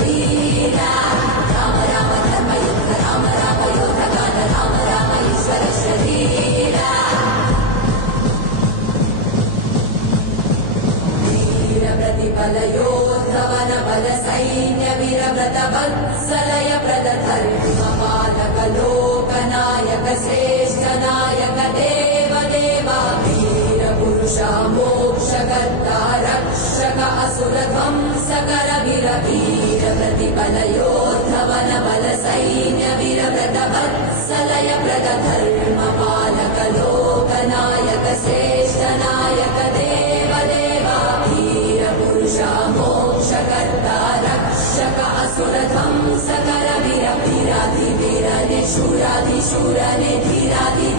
वीरा राम राम धर्मयुक्त राम राम योद्धगान राम राम ईश्वर शरीरा वीर प्रतिबल योद्धवन बल सैन्य वीरव्रत वत्सलय प्रद धर्म पालक लोकनायक श्रेष्ठ नायक देव देवा वीर पुरुष मोक्षकर्ता रक्षक असुर ध्वंसकर वीर वीर प्रतिबल योद्धवन बल सैन्य वीरव्रत वत्सलय प्रद धर्म पालक लोकनायक श्रेष्ठ नायक देव देवा वीर पुरुष मोक्षकर्ता रक्षक असुर ध्वंसकर वीर वीराधि वीरने शूराधि शूरने धीराधि